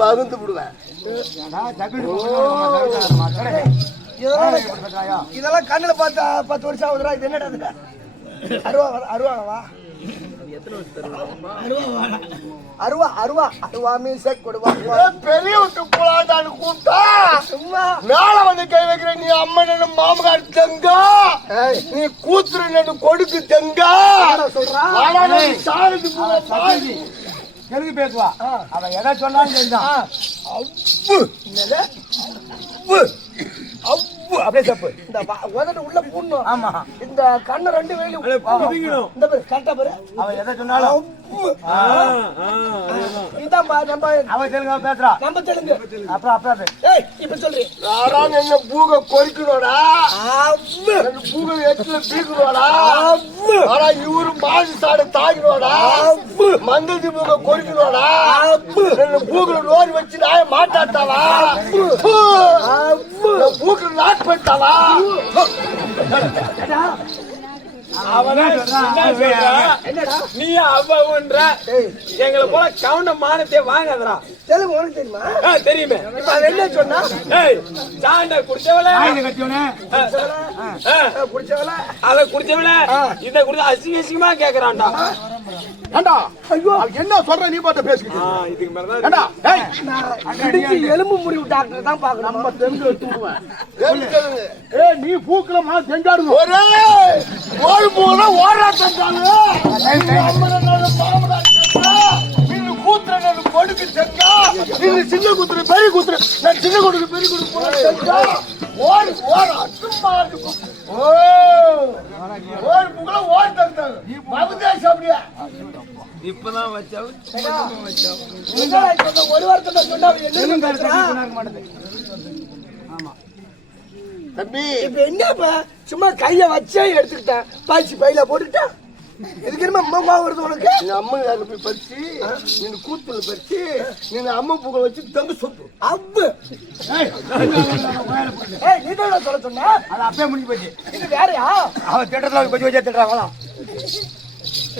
வகுந்து விடுவேன். இதெல்லாம் கண்ணுல பார்த்தா 10 வருஷம் ஆகுதுடா. இது என்னடா அருவாவா அருவா மீசை கொடுவாங்க. பெரிய விட்டு போலான்னு கூப்பிட்டா சும்மா மேல வந்து கை வைக்கிற. நீ அம்மன் மாமகார் தெங்கா, நீ கூத்துரு கொடுக்கு தெங்கா சாருக்கு தெலுங்கு பேசுவா. அவன் எதை சொன்னாலும் செஞ்சான். அப்படியே தப்பு. இந்த உதட்டு உள்ள பூணும். ஆமா, இந்த கண்ணை 2 வேலையும் இந்த பேரு கரெக்டா பேரு. அவன் எதை சொன்னாலும் இதான் அவன் தெலுங்கு பேசுறா. நம்ம தெலுங்கு. அப்புறம் அப்புறம் இப்ப சொல்றேன். யாரான என்ன பூக கொறிக்கணும்டா, பூக எட்டுல பீக்கணும்டா. ஆனா இவரு மாசி சாடை தாக்கினோடா, மங்கதி பூக கொறிக்கணும்டா. பூக்குல நோய் வச்சு நாய மாட்டாட்டாவா, பூக்குல நாட் பண்ணிட்டாவா. நீ அவ்வன்ற எங்களை போல கவுண்ட மானத்தை வாங்காதரா. தெலுங்கு உனக்கு தெரியுமா? தெரியுமே. என்ன சொன்னா சாண்ட குடிச்சவள குடிச்சவள அத குடிச்சவள இத குடிச்ச அசிங்கமா கேக்குறான்டா. என்ன சொல்ற நீ பாட்ட பேசிக்கிட்டு இதுக்கு மேலதான் எலும்பு முறிவு டாக்டர் தான் பாக்கணும். நம்ம தெரிஞ்சு வச்சுடுவேன். நீ பூக்குல மா செஞ்சாடுங்க. ஓடு பூல ஓடா செஞ்சாங்க. கூத்துற கொடுக்கு செஞ்சா நீங்க சின்ன கூத்துற பெரிய கூத்துற. நான் சின்ன கொடுக்கு பெரிய கொடுக்கு செஞ்சா ஓடு ஓட அசும்மா இருக்கும். ஓடு பூக்குல ஓடு தந்தாங்க. பகுதேஷ் அப்படியே இப்பதான் வச்சாவும் ஒரு வாரத்தை சொன்னா தம்பி இப்ப என்ன சும்மா கைய வச்சே எடுத்துக்கிட்டேன். பாய்ச்சி பையில போட்டுட்டேன். இதுக்கு என்ன வருது உனக்கு? அம்மன் போய் பறிச்சு நீ கூத்துல பறிச்சு நீ அம்மா பூக்களை வச்சு தங்க சொத்து அப்பு நீ தான் சொல்ல சொன்ன. அது அப்பயே முடிஞ்சு போச்சு. இது வேறையா? அவன் திட்டத்துல கொஞ்சம் வச்சா திட்டுறாங்களா?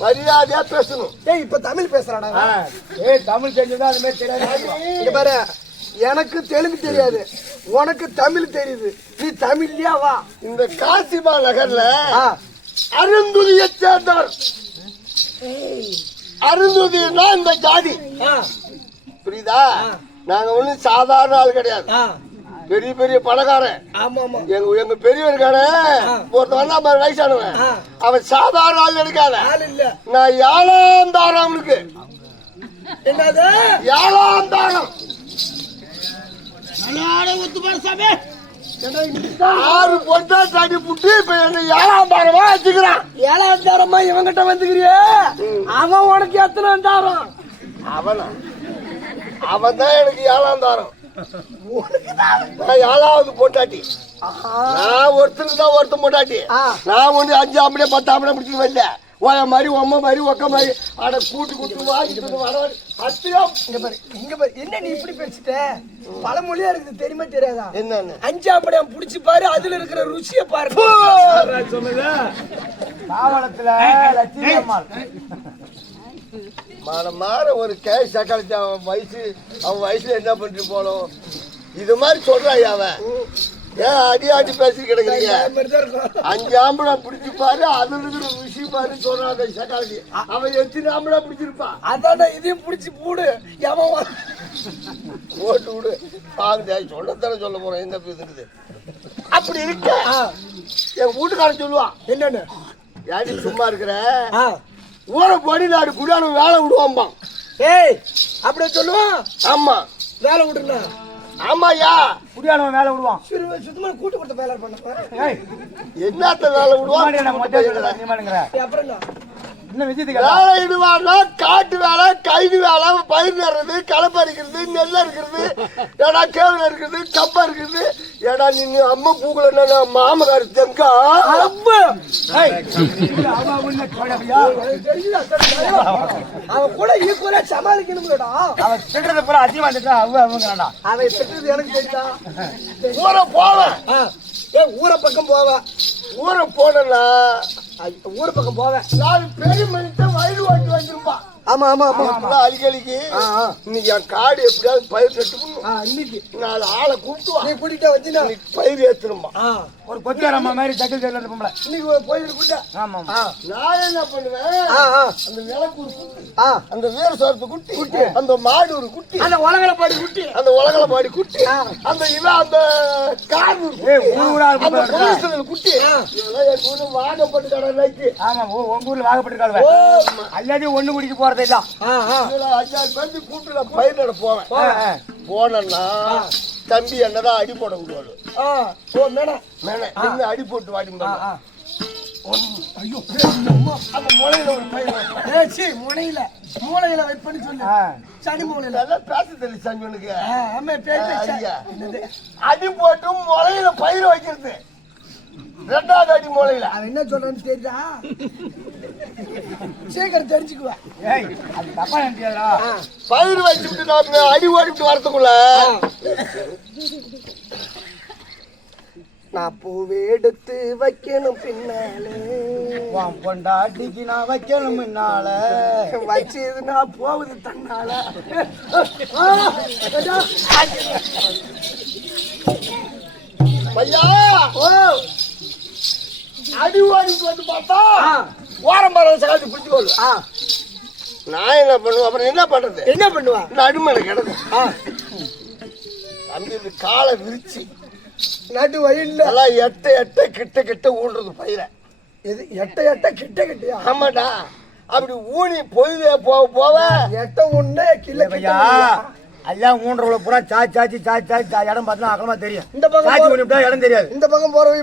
மரியாதையா பேசணும். இப்ப தமிழ் பேசுறாடா. தமிழ் தெரிஞ்சதா அது மாதிரி தெரியாது. பாரு, எனக்கு தெலுங்கு தெரியாது, உனக்கு தமிழ் தெரியுது. நீ தமிழ்லயா வா. இந்த காசிமா நகர்ல அருந்துதியை சேர்ந்தவர். அருந்துதினா இந்த ஜாதி புரியுதா? நாங்க ஒண்ணு சாதாரண ஆள் கிடையாது, பெரிய பெரிய பணக்காரன். எங்க பெரியவருக்கான ஒருத்தவன் வயசானவன். அவன் சாதாரண ஆள் எடுக்காத. நான் 7ஆம் தாரம் அவனுக்கு. என்னது 7ஆம் தாரம்? ஒத்துப்பாரு சாமி. 6 பொட்டா தாண்டி புட்டு இப்ப என்ன 7ஆம் தாரமா வச்சுக்கிறான். 7ஆம் தாரமா இவங்கிட்ட வந்துக்கிறியே, அவன் உனக்கு எத்தனை தாரம்? அவன் தான் எனக்கு 7ஆம் தாரம். நான் 7ஆவது பொட்டாட்டி. நான் ஒருத்தருக்கு தான் ஒருத்தன் பொட்டாட்டி. நான் வந்து 5 ஆம்பளை 10 ஆம்பளை முடிச்சுட்டு வரல. ஓய மாதிரி ஒம்ம மாதிரி ஒக்க மாதிரி அட கூட்டு கூட்டு வாங்கிட்டு வர அத்தியா. இங்க பாரு என்ன நீ இப்படி பேசிட்ட? பழமொழியா இருக்குது தெரியுமா தெரியாதா? என்னன்னு 5 ஆம்பளை புடிச்சு பாரு, அதுல இருக்கிற ருசிய பாரு. பாவலத்துல லட்சுமி அம்மாள் மாற ஒரு கேஷ் சக்காளிச்சு அவன் வயசுல என்ன பண்ணிட்டு போனோம். இது மாதிரி சொல்றான் அவன். ஏன் அடி பேசி கிடக்குறீங்க? 5 ஆம்பளை பிடிச்சு பாரு, அதுல இருக்கிற ருசி பாரு சொல்றாங்க சக்காளிச்சு. அவன் எத்தனை ஆம்பளை பிடிச்சிருப்பான். அதான இதையும் பிடிச்சி போடு, போட்டு விடு. பாங்க சொல்லத்தானே சொல்ல போறேன். என்ன பேசுறது அப்படி இருக்க என் வீட்டுக்காரன் சொல்லுவான். என்னன்னு ஏடி சும்மா இருக்கிற ஊரை போடி நாடு குடியானம் வேலை விடுவான்பா. ஏய் அப்படியே சொல்லுவான். ஆமா வேலை விடுறா. ஆமாயா குடியானவன் வேலை விடுவான். சுத்தமா கூட்டு கொடுத்த வேலை பண்ண என்னத்த வேலை விடுவான். அப்புறம் என்ன இன்னும் விஷயத்துக்கு வேலை இடுவான்னா காட்டு வேலை, கைது வேலை, பயிர் நடுறது, களை பறிக்கிறது, நெல் இருக்கிறது, ஏடா கேவல இருக்கிறது, கப்பா இருக்கிறது. ஏடா நீ அம்மா பூக்குல மாமகாரி தெங்கா அவன் கூட ஈக்குவலா சமாளிக்கணும்டா. அவன் திட்டுறது பூரா அதிகமா திட்டா அவங்கடா. அவன் திட்டுறது எனக்கு தெரியுதா? ஊரை போவேன். ஏன் ஊரை பக்கம் போவேன்? ஊரை போனா ஊர் பக்கம் போவேன். 4 பெரிய மனுஷன் வயல் ஓட்டி வச்சிருப்பான். ஆமா ஆமா ஆமா அலிக்கலிக்கு இன்னைக்கு என் காடு எப்படியாவது பயிர் நட்டுக்கணும். இன்னைக்கு 4 ஆளை கூப்பிட்டுவா. நீ கூட்டிட்டு வச்சுனா பயிர் ஏத்துருமா. ஒரு கொத்தியாரம்மா மாதிரி சக்கல் கையில இருப்போம்ல. இன்னைக்கு போயிட்டு கூட்ட. ஆமா நான் என்ன பண்ணுவேன், அந்த நிலக்கு ஒரு குட்டி, அந்த வேறு சோரத்து குட்டி, அந்த மாடு ஒரு குட்டி, அந்த உலகள பாடி குட்டி, அந்த உலகள பாடி குட்டி, அந்த இவன் அந்த கார் குட்டி, இதெல்லாம் என் ஊர்ல வாகப்பட்டு கடை நைக்கு. ஆமா உங்க ஊர்ல வாகப்பட்டு அல்லாதையும் ஒண்ணு குடிக்க போறதே இல்ல. 5-6 பேருக்கு கூட்டுல பயிர் நட போவேன். போனா தம்பி என்னதான் அடி போட விடுவாரு. அடி போட்டு வாடி அந்த முளையில ஒரு பயிர் மூளையில வெயிட் பண்ணி சொல்லு. சனி மூளையில பேச தெரியல சஞ்சனுக்கு. அடி போட்டு முளையில பயிர் வைக்கிறது. 2வது அடி மூளையில அவன் என்ன சொல்றான்னு தெரியுதா? சீக்கிரம் தெரிஞ்சுக்குவா. பயிர் வச்சுட்டு நாம அடி ஓடிட்டு வரதுக்குள்ள நான் பூவை எடுத்து வைக்கணும் பின்னாலே, பொண்டாட்டிக்கு நான் வைக்கணும் முன்னால, வச்சது நான் போகுது தன்னால. பையா அடி ஓடிட்டு வந்து பார்த்தா ஓரம் மரம் சாதி பிடிச்சு கொள்ளும். நான் என்ன பண்ணுவேன், அப்புறம் என்ன பண்றது? என்ன பண்ணுவா? நடுமலை கிடக்கும். தம்பி காலை விரிச்சு நடு வயல்ல எல்லாம் எட்ட கிட்ட ஊடுறது பயிர. எது எட்ட கிட்டியா? ஆமாடா, அப்படி ஊனி பொழுதே போவ எட்ட ஒண்ணு கிள்ள எல்லாம் ஊன்றவள பூரா சாச்சி இடம் பார்த்தா அகலமா தெரியும். இந்த பக்கம் சாச்சி ஒண்ணு இடம் தெரியாது. இந்த பக்கம் போறவங்க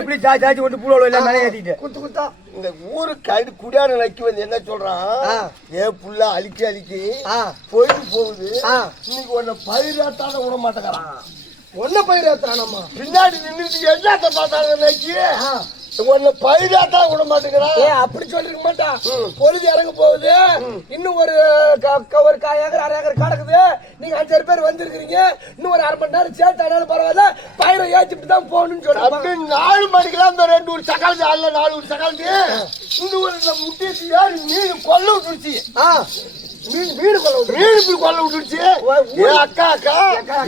இப்படி சாச்சி ஒண்ணு பூலோட எல்லாம் மேலே ஏத்திட்டு குத்தா இந்த ஊருக்கு குடியான நக்கி வந்து என்ன சொல்றான், ஏ புள்ள அழிக்கி பொழுது போகுது, இன்னைக்கு உன்னை பயிராட்டாத விட மாட்டேங்கிறான். ஒன்ன பயிராத்தானம்மா பின்னாடி நின்றுட்டு என்னத்த பார்த்தாங்க நக்கி உன்னை பயிராட்டா விட மாட்டேங்கிறான். அப்படி சொல்லிருக்க மாட்டான். பொழுது இறங்க போகுது, இன்னும் ஒரு காய் ஏக்கர் 1/2 ஏக்கர் கிடக்குது, நீங்க 5 பேர் வந்திருக்கீங்க, இன்னும் ஒரு 1/2 மணி நேரம் சேர்த்தாலும் பரவாயில்ல, பயிரை ஏற்றிட்டு தான் போகணும்னு சொல்றாங்க. 4 மணிக்கெல்லாம் இந்த 2 ஊர் சக்காலி ஆள்ல 4 ஊர் சக்காலி இந்த ஒரு முட்டி ஏறி மீன் கொல்ல விட்டுருச்சு. மீன் கொல்ல விட்டுருச்சு. அக்கா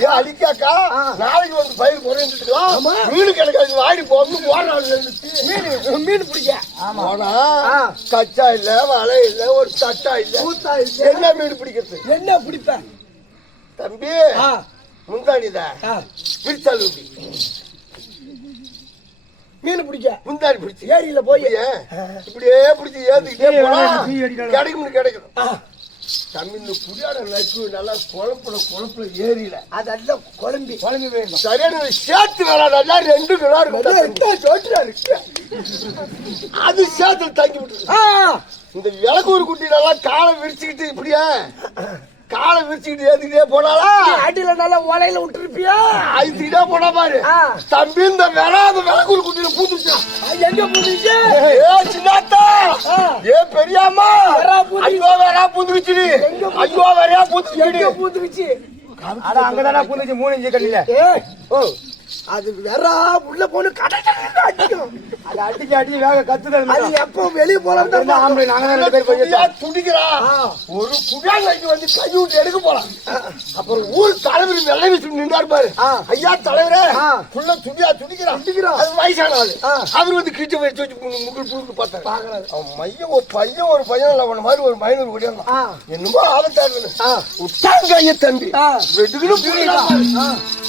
ஏன் அடிக்காக்கா நாளைக்கு வந்து பயிர் குறைஞ்சிட்டு மீன் கிடைக்காது வாடி போகணும். மீன் பிடிக்க போனா கச்சா இல்ல, வலை இல்ல, ஒரு தட்டா இல்ல, என்ன மீன் பிடிக்கிறது? என்ன பிடிப்ப தம்பி? முந்தாடிதான் பிடிச்சாலு மீன் பிடிக்க முந்தாடி பிடிச்சி ஏரியில போய் இப்படியே பிடிச்சி ஏத்துக்கிட்டே போனா கிடைக்கும். தம்பி இந்த குடியாட நச்சு நல்லா குழப்புல ஏறியில அது எல்லாம் குழம்பி வேணும் சரியான சேர்த்து வேணா நல்லா 2 கிலோ இருக்கு அது சேர்த்து தங்கி விட்டு இந்த விளக்கூர் குட்டி நல்லா காலை விரிச்சுக்கிட்டு இப்படியா காலை விரிச்சுக்கிட்டு ஏத்துக்கிட்டே போனாலா அடியில நல்லா ஓலையில விட்டுருப்பியா அழுத்திக்கிட்டே போனா பாரு தம்பி இந்த அந்த விளக்கூர் குட்டியில பூந்துச்சா எங்க பூந்துச்சு சின்னாத்தா பெரியாமா ஐயோ வேறா பூந்துக்குச்சு ஐயோ வேறையா பூந்துக்குச்சு அங்கதானா பூந்துச்சு 3 இன்ச்சு கல்லில அது வேற உள்ள போன கடை அடிக்கும் அது அடிச்சு வேக கத்துதல் அது எப்போ வெளியே போலாம் துடிக்கிறா ஒரு குடியாங்க வந்து கை விட்டு எடுக்க போலாம் அப்புறம் ஊர் தலைவர் வெள்ளை வச்சு நின்றாரு பாரு ஐயா தலைவரே புள்ள துடிக்கிறா அது வயசான ஆளு அவர் வந்து கிட்ட வச்சு முகில் பூக்கு பார்த்தாரு அவன் பையன் ஒரு பையன் இல்ல அவன மாதிரி ஒரு மைனர் ஓடியாங்க என்னமோ ஆபத்தா விட்டாங்க ஐயா தம்பி வெட்டுக்கணும்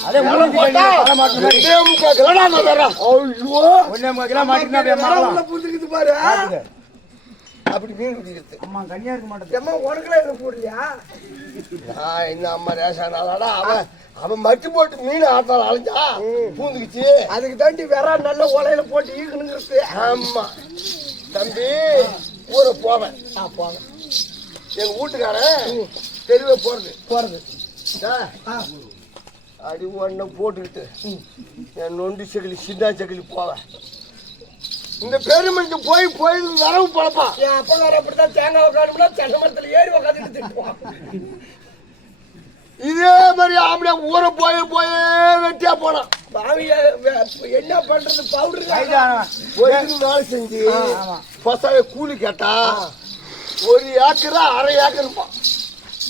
அதே அப்படி மீன் குடிக்கிறது அம்மா கன்னியா இருக்க மாட்டேன் உனக்குலாம் எதுவும் போடலையா இந்த அம்மா ரேஷானாலடா அவன் மட்டு போட்டு மீன் ஆட்டால அலைஞ்சா பூந்துக்குச்சு அதுக்கு தாண்டி வேற நல்ல ஓலையில போட்டு ஈக்கணுங்கிறது ஆமா தம்பி ஊர போவேன் எங்க வீட்டுக்காரன் தெருவே போறது அடி ஒன்ன போட்டுக்கிட்டு என் நொண்டி சக்கிலி சின்ன சக்கிலி போவேன் இந்த பெருமனுக்கு போய் வரவு பழப்பா என் அப்பா அப்படித்தான் தேங்காய் உட்காந்துனா தென்னை மரத்துல ஏறி உட்காந்துட்டு திட்டுவான் இதே மாதிரி ஆம்பளை ஊரை போய் வெட்டியா போனான் என்ன பண்றது பவுடர் வேலை செஞ்சு பசங்க கூலி கேட்டா 1 ஏக்கர் 1/2 ஏக்கர் இருப்பான்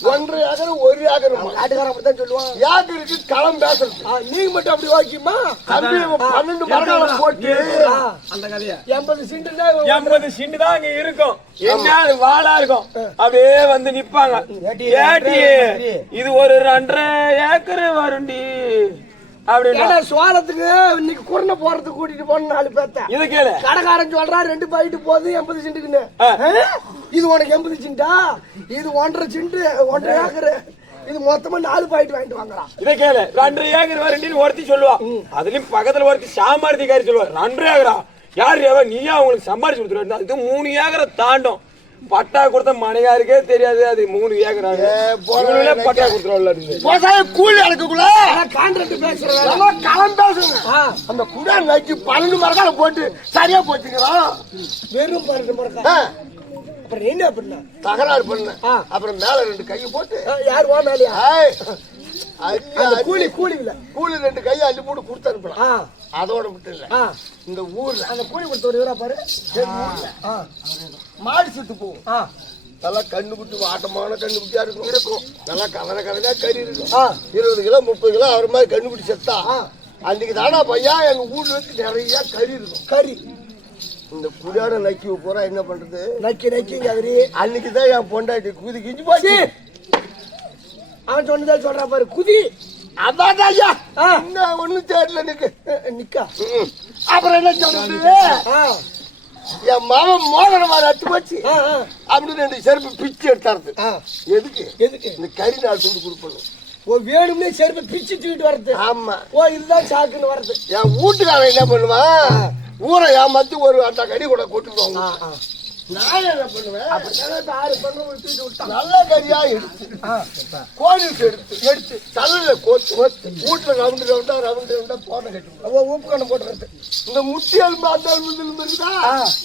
1.5 ஏக்கர் 1 ஏக்கர் காட்டுக்காரன் அப்படித்தான் சொல்லுவான் ஏக்கருக்கு களம் பேசுறது நீங்க மட்டும் அப்படி வாக்கியமா தம்பி 12 மரக்காலம் போட்டு அந்த கதையா 80 சிண்டு தான் அங்க இருக்கும் என்ன வாழா இருக்கும் அப்படியே வந்து நிப்பாங்க இது ஒரு 2.5 ஏக்கர் வருண்டி அப்படின்னா சோளத்துக்கு இன்னைக்கு குரணை போறதுக்கு கூட்டிட்டு போன 4 பேத்த இது கேளு கடைக்காரன் சொல்றா 2 பாயிட்டு போகுது 80 சென்ட்டுக்குன்னு இது உனக்கு 80 சென்டா இது 1.5 சென்ட் 1.5 ஏக்கர் இது மொத்தமா 4 பாயிண்ட் வாங்கிட்டு வாங்கலாம் இதை கேளு 2.5 ஏக்கர் வருண்டின்னு ஒருத்தி சொல்லுவா அதுலயும் பக்கத்துல ஒருத்தி சாமார்த்திக்காரி சொல்லுவா 2.5 ஏக்கரா யாரு நீயா உங்களுக்கு சம்பாரிச்சு கொடுத்துருவா இது 3 ஏக்கரை தாண்டும் பட்டா கொடுத்த மனையாருக்கே தெரியாது அது 3 ஏக்கர் பட்டா கொடுத்துருவாங்க கூலி அடக்குள்ள கான்ட்ராக்ட் பேசுறேன் களம் பேசுங்க அந்த குடா நைட்டு 12 மரக்காலம் போட்டு சரியா போச்சுக்கிறான் வெறும் 12 மரக்காலம் அப்புறம் என்ன பண்ண தகராறு பண்ண அப்புறம் மேல 2 கையை போட்டு யார் வா மேலையா கூலி 2 கையை அள்ளி போட்டு கொடுத்து அனுப்பலாம் அதோட மட்டும் இல்ல இந்த ஊர்ல அந்த கூலி கொடுத்த ஒரு பாரு மாடு சுத்து போகும் நல்லா கண்ணுக்குட்டி வாட்டமான கண்ணுக்குட்டியா இருக்கும் நல்லா கவலையா கறி இருக்கும் 20 கிலோ 30 கிலோ அவர் மாதிரி கண்ணுக்குட்டி செத்தா அன்னைக்கு தானா பையா எங்க ஊர்ல இருந்து நிறைய கறி இருக்கும் கறி இந்த குடியாட நக்கி போறா என்ன பண்றது நக்கிங்க அவரு அன்னைக்குதான் என் பொண்டாட்டி குதி கிஞ்சி போச்சு அவன் சொன்னதா சொல்றா பாரு குதி அதான் ஐயா ஒண்ணு தேடல நிக்கா அப்புறம் என்ன சொல்றது என் மாமன் மோதிரம் மாதிரி அட்டு போச்சு அப்படின்னு 2 செருப்பு பிச்சு எடுத்தாரு எதுக்கு இந்த கறி நாள் துண்டு கொடுக்கணும் வேணும்னே செருப்பு பிச்சு தூக்கிட்டு வர்றது ஆமா இதுதான் சாக்குன்னு வர்றது என் வீட்டுக்காரன் என்ன பண்ணுவான் ஊரை ஏமாத்தி ஒரு அந்த கறி கூட கொட்டுருவாங்க நான் என்ன பண்ணுவேன் நல்ல கறியா எடுத்து கோழிக்கு எடுத்து தலையில கோத்து வீட்டுல ரவுண்டா போன கட்டி உப்பு கண்ணை போட்டுறது இந்த முட்டி எலும்பு அந்த எலும்பு இருக்குதா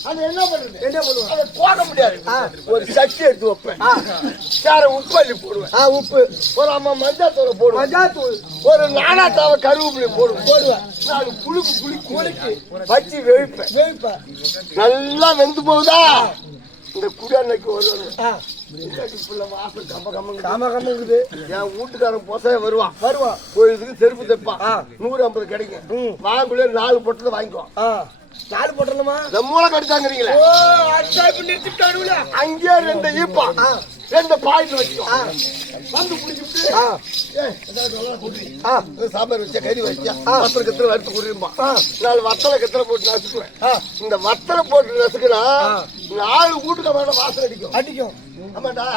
அது என்ன பண்ணுவேன் அதை போட முடியாது ஒரு சட்டி எடுத்து வைப்பேன் சேர உப்பு அள்ளி போடுவேன் உப்பு ஒரு அம்மா மஞ்சாத்தூளை போடுவேன் ஒரு நானாத்தாவை கருவேப்பிலை போடுவேன் 4 குளிக்கு வச்சு வேவிப்பேன் நல்லா வெந்து போகுதா இந்த குடியாண்டைக்கு வருவாங்க வாசல் கம்ம இருக்குது என் வீட்டுக்காரன் பொசைய வருவான் கோயிலுக்கு செருப்பு தைப்பான் 150 கிடைக்கும் வாங்குள்ளே 4 பொட்டலை வாங்கிக்குவான் 4 பொட்டலமா இந்த மூளை கடிச்சாங்கிறீங்களே அங்கேயே 2 ஈப்பான் 2 பாயிண்ட் வச்சுக்கோ வந்து குடிச்சுட்டு சாம்பார் வச்ச கறி வச்சா வத்தலை கத்திர வறுத்து குடிப்பான் 4 வத்தலை கத்திர போட்டு நசுக்குவேன் இந்த வத்தலை போட்டு நசுக்குனா 4 வீட்டுக்கு மேல வாசல் அடிக்கும் அடிக்கும் ஆமாடா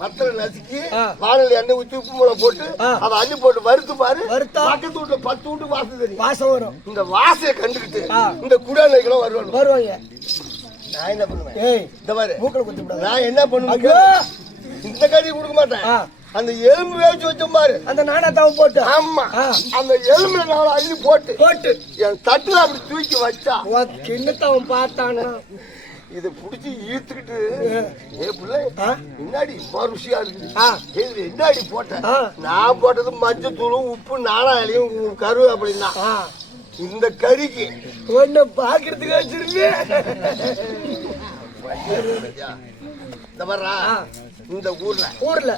மத்தல நசுக்கி ஆ. வானல் எண்ணெய் ஊத்தி உப்பு மிளகா போட்டு ஆ. அதை அள்ளி போட்டு வறுத்து பாரு. வறுத்தா? பக்கத்து வீட்டுல 10 வீட்டு வாசம் தெரியும். வாசம் வரும். இந்த வாசையை கண்டுகிட்டு ஆ. இந்த குடானைகளும் வருவாங்க. வருவாங்க. நான் என்ன பண்ணுவேன்? ஏய் இந்த மாதிரி மூக்கல குத்தி விடாத. நான் என்ன பண்ணுவேன்? ஐயோ இந்த கறி கொடுக்க மாட்டேன். ஆ. அந்த எலும்பு வேவிச்சு வச்ச பாரு. அந்த நாணயத்தாவை போட்டு ஆமா ஆ. அந்த எலும்புல நான் அள்ளி போட்டு போட்டு என் தட்டுல அப்படி தூக்கி வச்சா கிண்ணத்தவன் பார்த்தானா இதை புடிச்சு ஈர்த்துக்கிட்டு ஏ பிள்ளை ஆ. முன்னாடி ருசியா இருக்குது. ஆ. இதுல என்னடி போட்டேன்? ஆ. நான் போட்டது மஞ்சள் தூளும் உப்பு நாணாலையும் கரு அப்படின்னா ஆ. இந்த கறிக்கு ஒண்ணு பாக்குறதுக்கு வச்சிருக்கேன். இந்த வர்றா ஆ. இந்த ஊர்ல ஊர்ல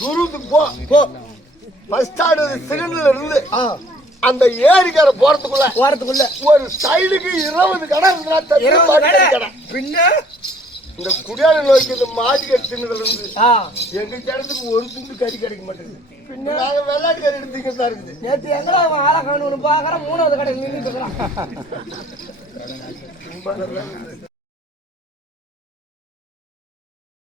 குருவுக்கு போ போ. பஸ் ஸ்டாண்ட் சிலிண்டர்ல இருந்து ஆ. அந்த ஏரிக்கார போறதுக்குள்ள வாரத்துக்குள்ள ஒரு சைடுக்கு 20 கடை இருந்தா தட்டு 20 மாட்டுக்கறி கடை. கடை. பின்ன இந்த குடியார நோய்க்கு இந்த மாட்டுக்கறி தின்னதுல இருந்து ஆ. எங்க இடத்துக்கு ஒரு துண்டு கறி கிடைக்க மாட்டேங்குது. நாங்க வெள்ளாட்டு கறி எடுத்துக்க தான் இருக்குது. நேத்து எங்கடா அவன் ஆளை காணுன்னு பாக்குறான். 3வது கடை நின்றுட்டு இருக்கிறான்.